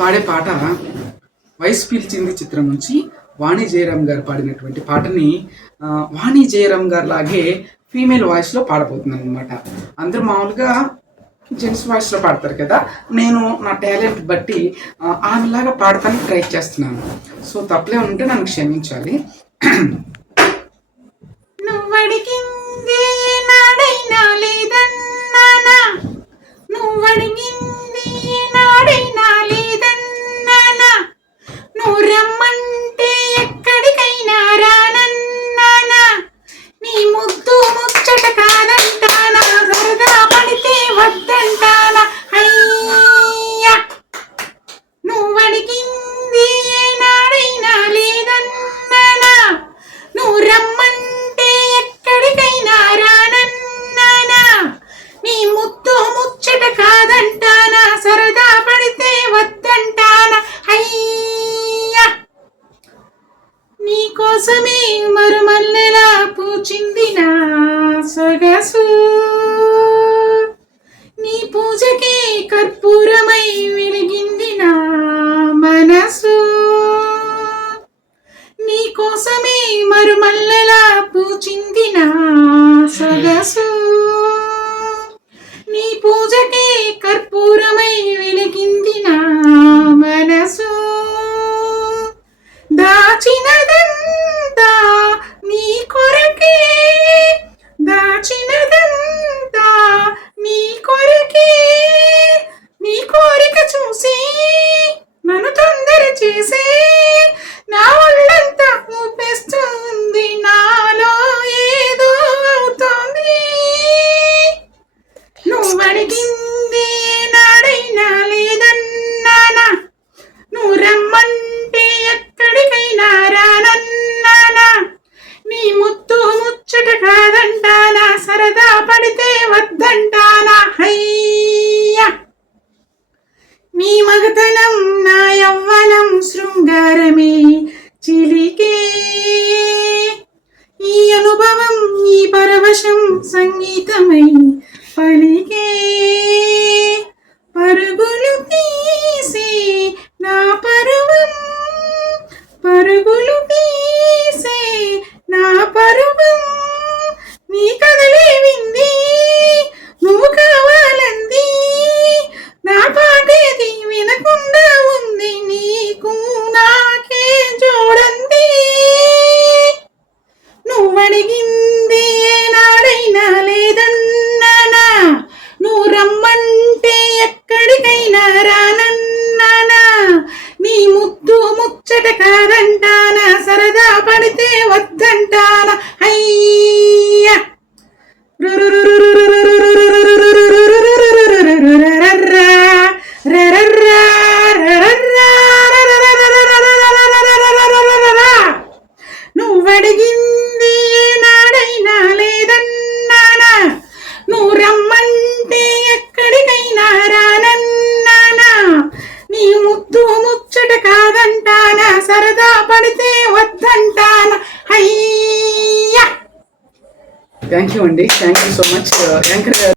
పాడే పాట వయసు పీల్చింది చిత్రం నుంచి వాణి జయరాం గారు పాడినటువంటి పాటని వాణి జయరాం గారు లాగే ఫీమేల్ వాయిస్లో పాడబోతున్నాను అనమాట. అందరూ మామూలుగా జెంట్స్ వాయిస్లో పాడతారు కదా, నేను నా టాలెంట్ బట్టి ఆమెలాగా పాడటానికి ట్రై చేస్తున్నాను. సో తప్పులే ఉంటే నన్ను క్షమించాలి. నువ్వడిగింది నాడైనా లేదన్నానా, నువ్వడిగింది నాడైనా లేదన్నానా, నువ్వు రమ్మంటే ఎక్కడికైనా రానన్నానా, నీ ముద్దు ముచ్చట కాదంటానా, సరదా పడితే వద్దంటానా, అయ్యా నువ్వడిగింది నాడైనా లేదన్నానా, నువ్వు రమ్మంటే ఎక్కడికైనా రానన్నానా, నీ ముద్దు ముచ్చట కాదంటానా, సరదా పడితే వద్దంటానా, అయ్యా నీకోసమే మరుమల్లెలా పూచింది నా సొగసు, నీ పూజకే కర్పూరమై వెలిగింది నా మనసు, నీకోసమే మరుమల్లెలా పూచింది నా సొగసు, నీ పూజకే కర్పూరమై వెలిగింది నా మనసు, దాచినదంతా నీ కొరకే, దాచినదంతా నీ కొరకే, నీ కోరిక చూసి నన్ను తొందర చేసే, నా ఒళ్ళంతా ఊపేస్తుంది, నాలో ఏదో అవుతోంది, నువ్వడిగింది నాడైనా లేదన్నానా, నువ్వు రమ్మంటే ఎక్కడికైనా రానన్నానా, నీ ముద్దు ముచ్చట కాదంటానా, సరదా పడితే వద్దంటానా, అయ్యా నీ మగతనం నా యవ్వనం శృంగారమే చిలికే, ఈ అనుభవం ఈ పరవశం సంగీతమై పలికే, పరుగులు తీసే నా పరువం, పరుగులు తీసే నా పరువం, నీ కదలే వింది నువ్వు కావాలంది, నా పాటేది వినకుండా ఉంది, నీకు నాకే జోడంది, నువ్వడిగింది ఏనాడైనా లేదన్నానా, నువ్వు రమ్మంటే ఎక్కడికైనా రానన్నానా, నీ ముద్దు ముచ్చట కాదంటానా, సరదా పడితే వద్దంటానా, అయ్యా నువ్వడిగింది నాడైనా లేదన్నానా, నువ్వు రమ్మంటే ఎక్కడికైనా రానన్నానా, నీ ముద్దు ముచ్చట కాదంటానా, సరదా పడితే వద్దంటానా, అయ్యా. థ్యాంక్ యూ అండి, thank you so much anchor గారు.